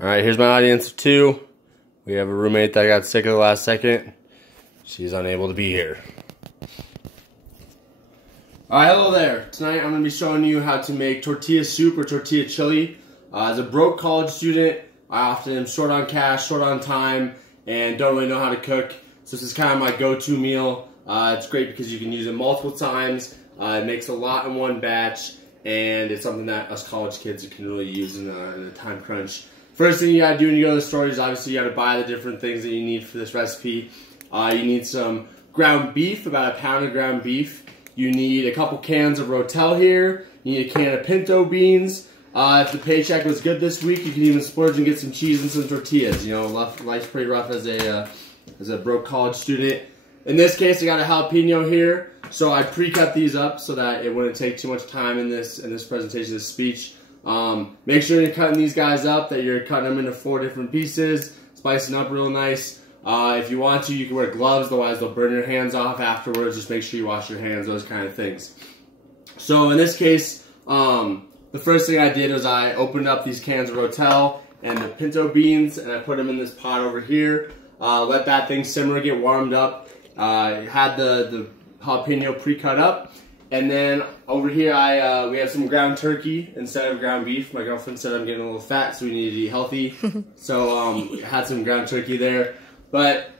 Alright, here's my audience of 2. We have a roommate that got sick at the last second. She's unable to be here. Alright, hello there. Tonight I'm going to be showing you how to make tortilla soup or tortilla chili. As a broke college student, I often am short on cash, short on time, and don't really know how to cook. So this is kind of my go-to meal. It's great because you can use it multiple times. It makes a lot in one batch, and it's something that us college kids can really use in a time crunch. First thing you gotta do when you go to the store is obviously you gotta buy the different things that you need for this recipe. You need some ground beef, about a pound of ground beef. You need a couple cans of Rotel here. You need a can of pinto beans. If the paycheck was good this week, you can even splurge and get some cheese and some tortillas. You know, life's pretty rough as a broke college student. In this case, I got a jalapeno here, so I pre-cut these up so that it wouldn't take too much time in this presentation, this speech. Make sure you're cutting these guys up, that you're cutting them into 4 different pieces, spicing up real nice. If you want to, you can wear gloves, otherwise they'll burn your hands off afterwards. Just make sure you wash your hands, those kind of things. So in this case, the first thing I did was I opened up these cans of Rotel and the pinto beans, and I put them in this pot over here. Let that thing simmer, get warmed up. Had the jalapeno pre-cut up. And then over here, we have some ground turkey instead of ground beef. My girlfriend said I'm getting a little fat, so we need to eat healthy. So had some ground turkey there. But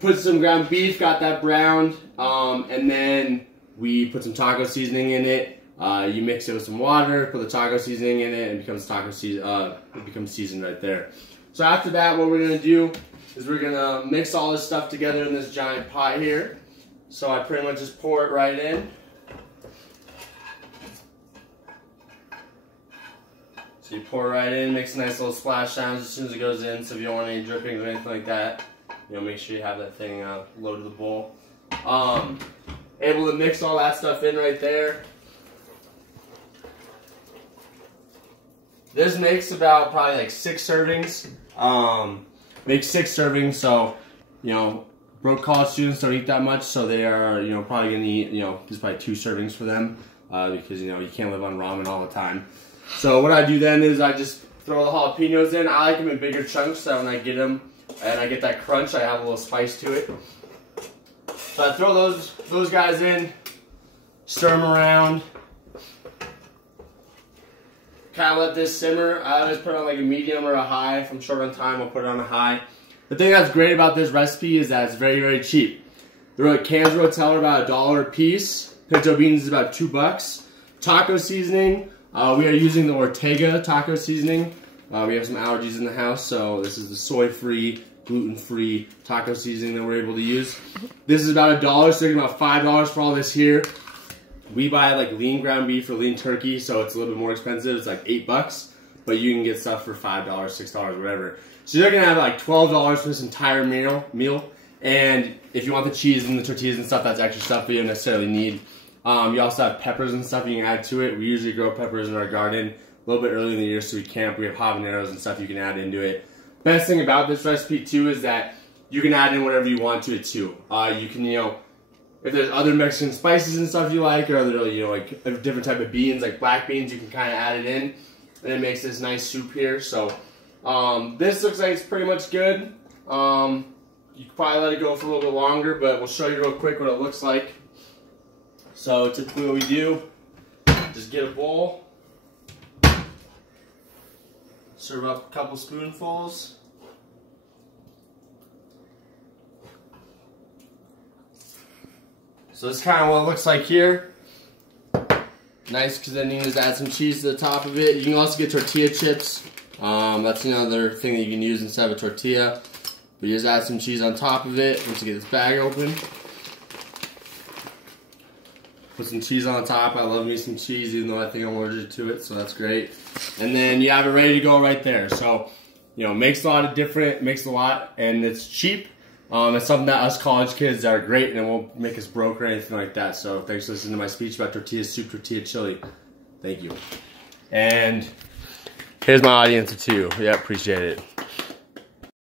put some ground beef, got that browned, and then we put some taco seasoning in it. You mix it with some water, put the taco seasoning in it, and it becomes seasoned right there. So after that, what we're gonna do is we're gonna mix all this stuff together in this giant pot here. So I pretty much just pour it right in. So you pour it right in, makes nice little splash sounds as soon as it goes in. So if you don't want any drippings or anything like that, you know, make sure you have that thing low to the bowl. Able to mix all that stuff in right there. This makes about probably like 6 servings. Makes 6 servings, so you know, broke college students don't eat that much, so they are, you know, probably gonna eat, you know, just probably 2 servings for them, because you know you can't live on ramen all the time. So what I do then is I just throw the jalapenos in. I like them in bigger chunks, so when I get them and I get that crunch, I have a little spice to it. So I throw those guys in, stir them around, kind of let this simmer. I always put it on like a medium or a high. If I'm short on time, I'll put it on a high. The thing that's great about this recipe is that it's very, very cheap. The cans of Rotel are about $1 a piece. Pinto beans is about $2. Taco seasoning, we are using the Ortega taco seasoning. We have some allergies in the house, so this is the soy-free, gluten-free taco seasoning that we're able to use. This is about $1, so you're getting about $5 for all this here. We buy like lean ground beef or lean turkey, so it's a little bit more expensive. It's like $8, but you can get stuff for $5, $6, whatever. So you're gonna have like $12 for this entire meal. And if you want the cheese and the tortillas and stuff, that's extra stuff that you don't necessarily need. You also have peppers and stuff you can add to it. We usually grow peppers in our garden a little bit early in the year, so we camp. We have habaneros and stuff you can add into it. Best thing about this recipe too is that you can add in whatever you want to it too. You can, you know, if there's other Mexican spices and stuff you like, or other, you know, like a different type of beans, like black beans, you can kind of add it in, and it makes this nice soup here. So this looks like it's pretty much good. You could probably let it go for a little bit longer, but we'll show you real quick what it looks like. So typically what we do, just get a bowl, serve up a couple spoonfuls. So this is kind of what it looks like here. Nice, because then you can just add some cheese to the top of it. You can also get tortilla chips. That's another thing that you can use instead of a tortilla. But you just add some cheese on top of it once you get this bag open. Put some cheese on top. I love me some cheese, even though I think I'm allergic to it, so that's great. And then you have it ready to go right there. So, you know, makes a lot, and it's cheap. It's something that us college kids are great, and it won't make us broke or anything like that. So thanks for listening to my speech about tortilla soup, tortilla chili. Thank you. And here's my audience of 2. Yeah, appreciate it.